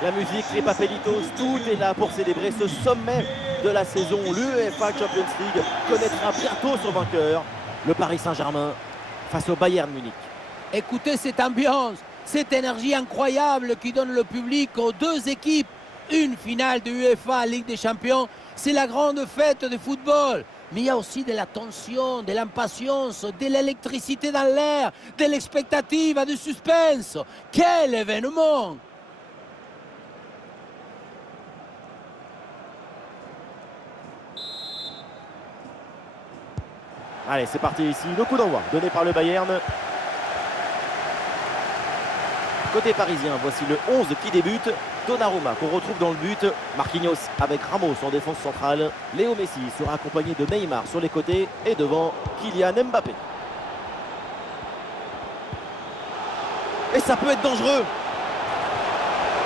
La musique, les papelitos, tout est là pour célébrer ce sommet de la saison. L'UEFA Champions League connaîtra bientôt son vainqueur, le Paris Saint-Germain, face au Bayern Munich. Écoutez cette ambiance, cette énergie incroyable qui donne le public aux deux équipes. Une finale de UEFA Ligue des Champions, c'est la grande fête de football. Mais il y a aussi de la tension, de l'impatience, de l'électricité dans l'air, de l'expectative, du suspense. Quel événement! Allez, c'est parti ici. Le coup d'envoi donné par le Bayern. Côté parisien, voici le 11 qui débute. Donnarumma qu'on retrouve dans le but. Marquinhos avec Ramos en défense centrale. Léo Messi sera accompagné de Neymar sur les côtés. Et devant, Kylian Mbappé. Et ça peut être dangereux.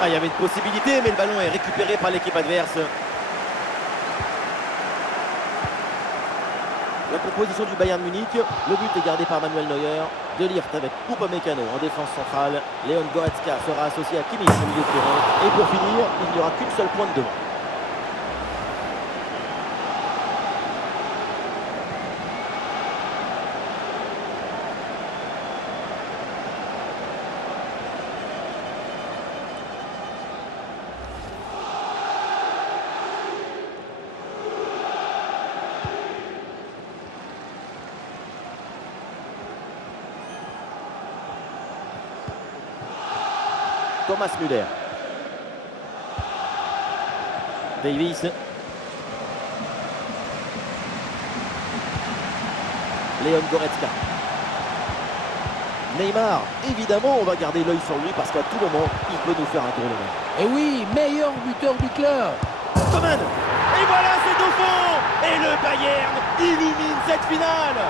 Ah, il y avait une possibilité, mais le ballon est récupéré par l'équipe adverse. La composition du Bayern Munich, le but est gardé par Manuel Neuer. De Ligt avec Upamecano en défense centrale. Leon Goretzka sera associé à Kimmich au milieu de terrain. Et pour finir, il n'y aura qu'une seule pointe devant. Thomas Müller. Davies. Leon Goretzka. Neymar. Évidemment, on va garder l'œil sur lui parce qu'à tout moment, il peut nous faire un tournement. Et oui, meilleur buteur du club. Coman. Et voilà, c'est au fond. Et le Bayern illumine cette finale.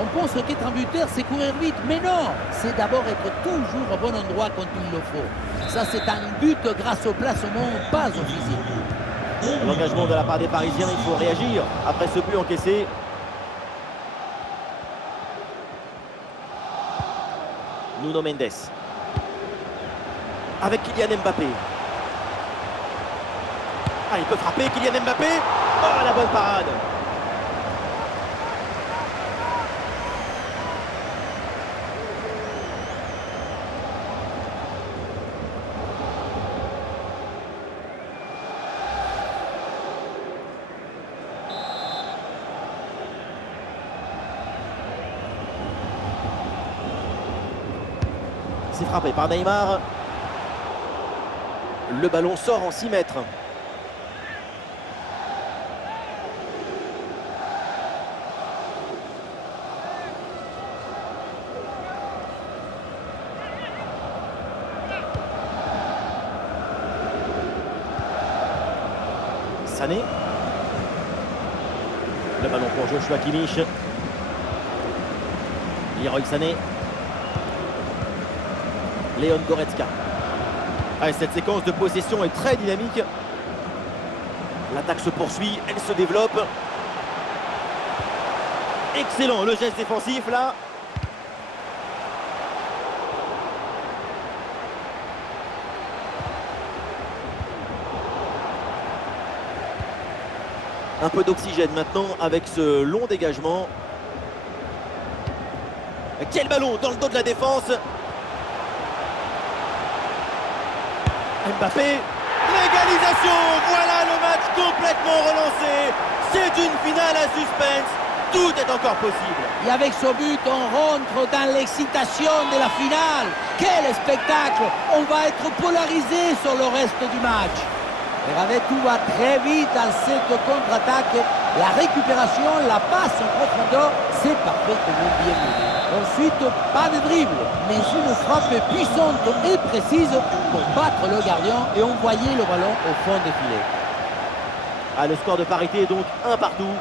On pense qu'être un buteur, c'est courir vite. Mais non, c'est d'abord être toujours au bon endroit quand il le faut. Ça, c'est un but grâce au placement, pas au physique. L'engagement de la part des Parisiens, il faut réagir après ce but encaissé. Nuno Mendes. Avec Kylian Mbappé. Ah, il peut frapper, Kylian Mbappé. Oh, la bonne parade. C'est frappé par Neymar. Le ballon sort en 6 mètres. Sané. Le ballon pour Joshua Kimmich. Leroy Sané. Leon Goretzka. Ah, cette séquence de possession est très dynamique. L'attaque se poursuit, elle se développe. Excellent le geste défensif là. Un peu d'oxygène maintenant avec ce long dégagement. Quel ballon dans le dos de la défense. Mbappé, l'égalisation, voilà le match complètement relancé. C'est une finale à suspense, tout est encore possible. Et avec ce but, on rentre dans l'excitation de la finale. Quel spectacle! On va être polarisé sur le reste du match. Regardez, tout va très vite dans cette contre-attaque. La récupération, la passe en profondeur, c'est parfaitement bien mené. Ensuite, pas de dribble, mais une frappe puissante et précise pour battre le gardien et envoyer le ballon au fond des filets. Ah, le score de parité est donc 1 partout.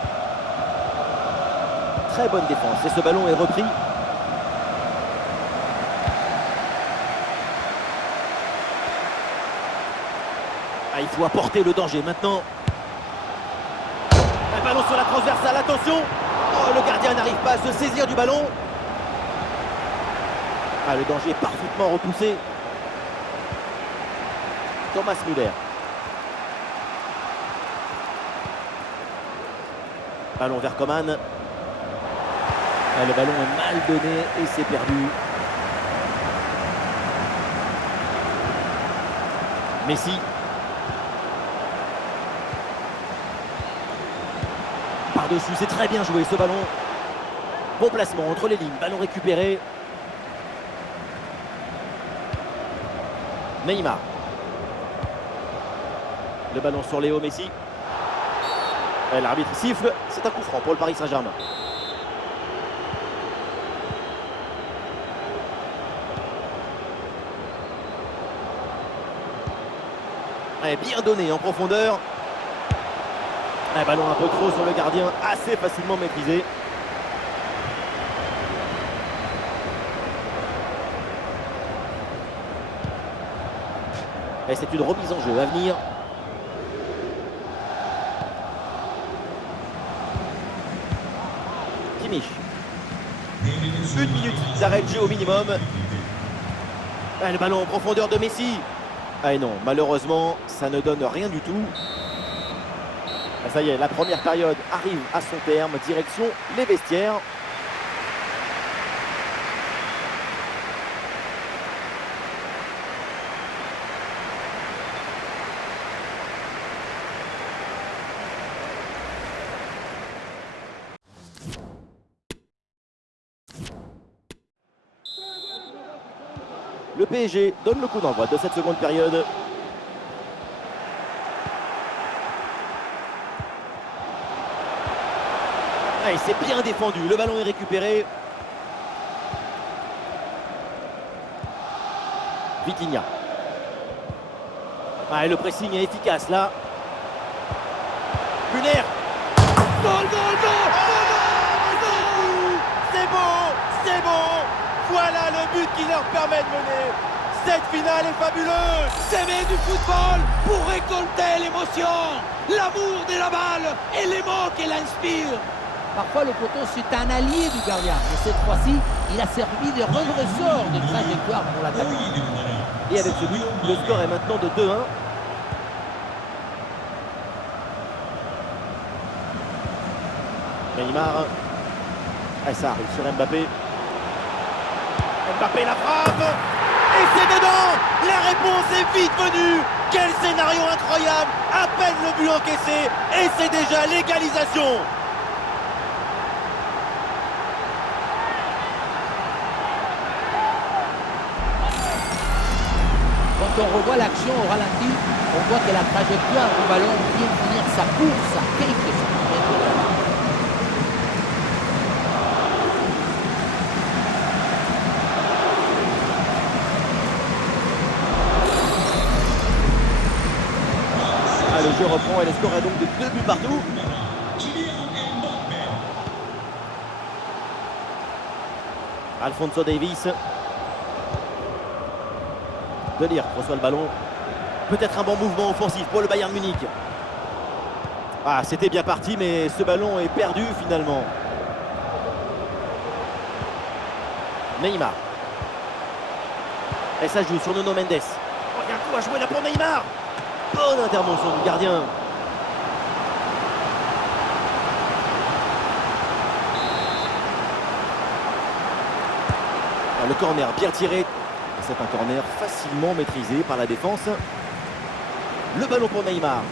Très bonne défense et ce ballon est repris. Ah, il faut apporter le danger maintenant. Un ballon sur la transversale, attention. Oh, le gardien n'arrive pas à se saisir du ballon. Ah, le danger est parfaitement repoussé. Thomas Müller. Ballon vers Coman. Ah, le ballon est mal donné et c'est perdu. Messi. Par-dessus, c'est très bien joué ce ballon. Bon placement entre les lignes, ballon récupéré. Neymar. Le ballon sur Léo Messi. L'arbitre siffle, c'est un coup franc pour le Paris Saint-Germain. Bien donné en profondeur. Un ballon un peu trop sur le gardien, assez facilement maîtrisé. Et c'est une remise en jeu à venir. Kimmich. 1 minute d'arrêt de jeu au minimum. Le ballon en profondeur de Messi. Ah et non, malheureusement, ça ne donne rien du tout. Ça y est, la première période arrive à son terme, direction les vestiaires. Le PSG donne le coup d'envoi de cette seconde période. Et c'est bien défendu, le ballon est récupéré. Vitinha. Et le pressing est efficace là. Müller. Goal, goal, goal. C'est beau, c'est beau. Voilà le but qui leur permet de mener. Cette finale est fabuleuse. S'aimer du football pour récolter l'émotion, l'amour de la balle et les mots qu'elle inspire. Parfois le poteau c'est un allié du gardien, mais cette fois-ci il a servi de redresseur de trajectoire pour l'attaquant. Et avec ce but, le score est maintenant de 2-1. Neymar. Et ça arrive sur Mbappé. Mbappé la frappe. Et c'est dedans. La réponse est vite venue. Quel scénario incroyable. À peine le but encaissé. Et c'est déjà l'égalisation. Quand on revoit l'action au ralenti, on voit que la trajectoire du ballon vient finir sa course à quelques centimètres de la barre. Le jeu reprend et le score est donc de 2 buts partout. Alphonso Davies. De Ligt reçoit le ballon. Peut-être un bon mouvement offensif pour le Bayern Munich. Ah, c'était bien parti, mais ce ballon est perdu finalement. Neymar. Et ça joue sur Nuno Mendes. Oh, il y a un coup à jouer là pour Neymar. Bonne intervention du gardien. Le corner bien tiré. C'est un corner facilement maîtrisé par la défense. Le ballon pour Neymar.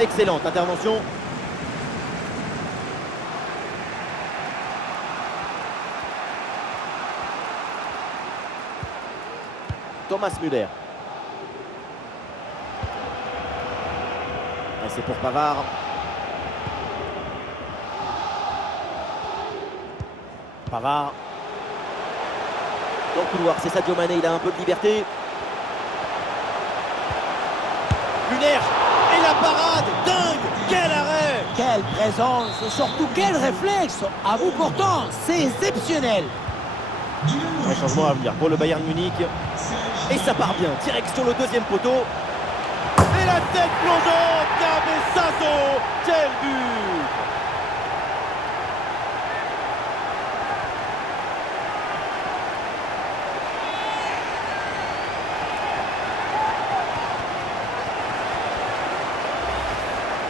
Excellente intervention. Thomas Müller. Et c'est pour Pavard. Pavard. Dans le couloir, c'est Sadio Mané, il a un peu de liberté. Müller. Et la parade, dingue. Quel arrêt. Quelle présence et surtout quel réflexe. À bout portant, c'est exceptionnel. Un changement à venir pour le Bayern Munich. Et ça part bien, direct sur le deuxième poteau. Et la tête plongeante, Cabezazo. Quel but!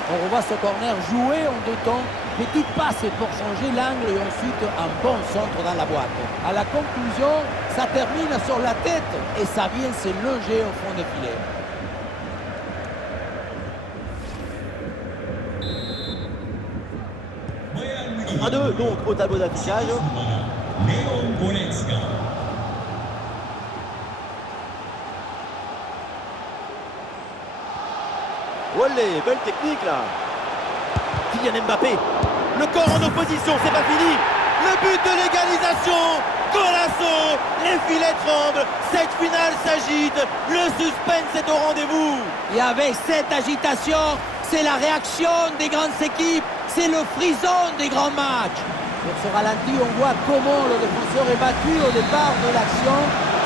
On revoit ce corner joué en deux temps. Petite passe pour changer l'angle et ensuite un bon centre dans la boîte. À la conclusion, ça termine sur la tête et ça vient se loger au fond du filet. Un 2 donc au tableau d'affichage. Leon Goretzka. Olé, belle technique là. Kylian Mbappé. Le corps en opposition, c'est pas fini. Le but de l'égalisation. Golasso. Les filets tremblent. Cette finale s'agite. Le suspense est au rendez-vous. Et avec cette agitation, c'est la réaction des grandes équipes. C'est le frisson des grands matchs. Sur ce ralenti, on voit comment le défenseur est battu au départ de l'action.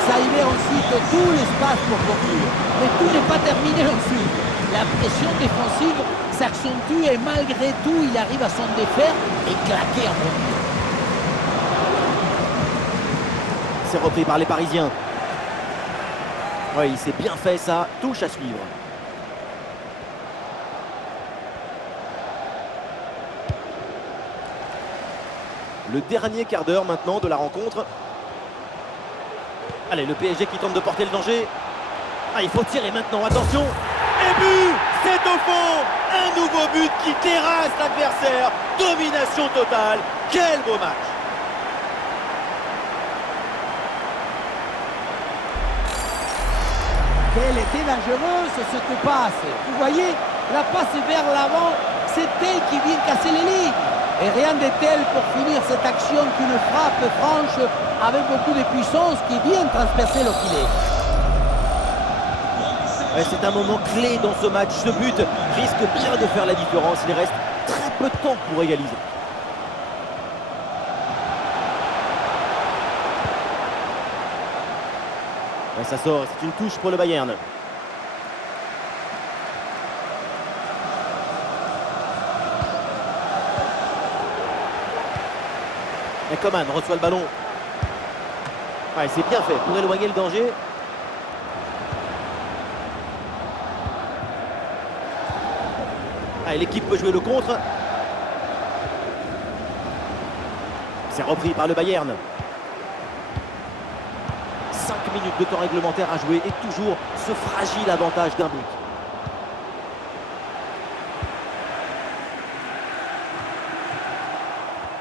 Ça libère ensuite tout l'espace pour conclure. Mais tout n'est pas terminé ensuite. La pression défensive s'accentue et malgré tout, il arrive à s'en défaire et claquer en premier. C'est repris par les Parisiens. Oui, il s'est bien fait ça. Touche à suivre. Le dernier quart d'heure maintenant de la rencontre. Allez, le PSG qui tente de porter le danger. Ah, il faut tirer maintenant, attention. Et but, c'est au fond. Un nouveau but qui terrasse l'adversaire. Domination totale. Quel beau match. Quelle était dangereuse cette passe. Vous voyez, la passe vers l'avant, c'est elle qui vient casser les lignes. Et rien de tel pour finir cette action qu'une frappe franche avec beaucoup de puissance qui vient transpercer le filet. C'est un moment clé dans ce match. Ce but risque bien de faire la différence. Il reste très peu de temps pour égaliser. Ça sort, c'est une touche pour le Bayern. Et Coman reçoit le ballon. Ouais, c'est bien fait pour éloigner le danger. L'équipe peut jouer le contre. C'est repris par le Bayern. 5 minutes de temps réglementaire à jouer et toujours ce fragile avantage d'un but.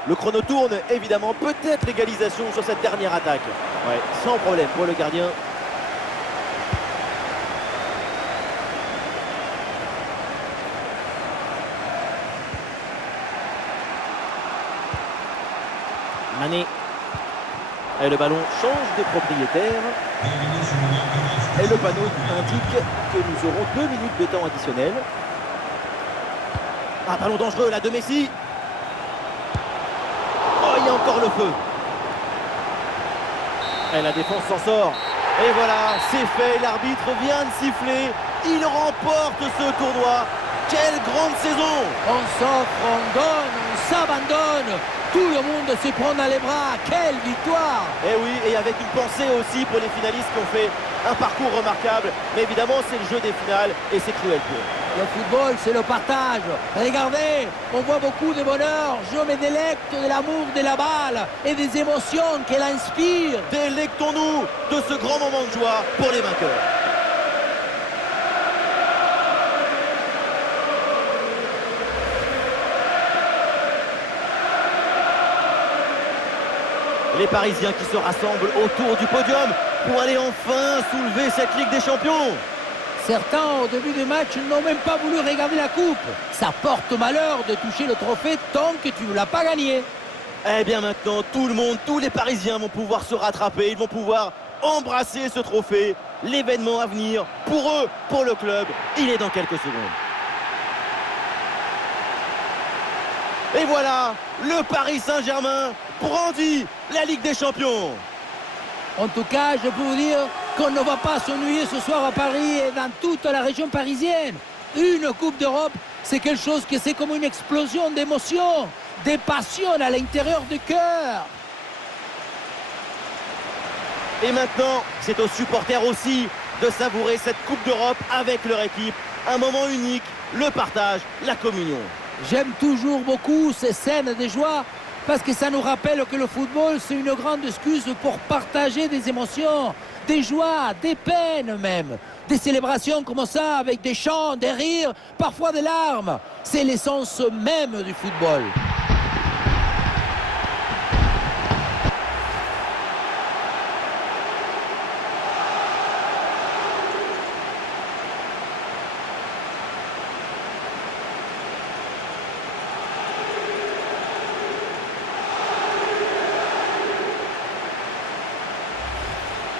Le chrono tourne, évidemment, peut-être l'égalisation sur cette dernière attaque. Ouais, sans problème pour le gardien. Mané. Et le ballon change de propriétaire. Et le panneau indique que nous aurons 2 minutes de temps additionnel. Un ballon dangereux là de Messi. Oh, il y a encore le feu. Et la défense s'en sort. Et voilà, c'est fait. L'arbitre vient de siffler. Il remporte ce tournoi. Quelle grande saison! On s'offre, on donne, on s'abandonne. Tout le monde se prend dans les bras. Quelle victoire! Et oui, et avec une pensée aussi pour les finalistes qui ont fait un parcours remarquable. Mais évidemment, c'est le jeu des finales et c'est cruel pour eux. Le football, c'est le partage. Regardez, on voit beaucoup de bonheur. Je me délecte de l'amour de la balle et des émotions qu'elle inspire. Délectons-nous de ce grand moment de joie pour les vainqueurs. Les Parisiens qui se rassemblent autour du podium pour aller enfin soulever cette Ligue des Champions. Certains, au début du match, n'ont même pas voulu regarder la coupe. Ça porte malheur de toucher le trophée tant que tu ne l'as pas gagné. Eh bien maintenant, tout le monde, tous les Parisiens vont pouvoir se rattraper. Ils vont pouvoir embrasser ce trophée. L'événement à venir, pour eux, pour le club, il est dans quelques secondes. Et voilà, le Paris Saint-Germain brandit la Ligue des Champions. En tout cas, je peux vous dire qu'on ne va pas s'ennuyer ce soir à Paris et dans toute la région parisienne. Une Coupe d'Europe, c'est quelque chose que c'est comme une explosion d'émotions, des passions à l'intérieur du cœur. Et maintenant, c'est aux supporters aussi de savourer cette Coupe d'Europe avec leur équipe. Un moment unique, le partage, la communion. J'aime toujours beaucoup ces scènes de joie parce que ça nous rappelle que le football, c'est une grande excuse pour partager des émotions, des joies, des peines même. Des célébrations comme ça avec des chants, des rires, parfois des larmes. C'est l'essence même du football.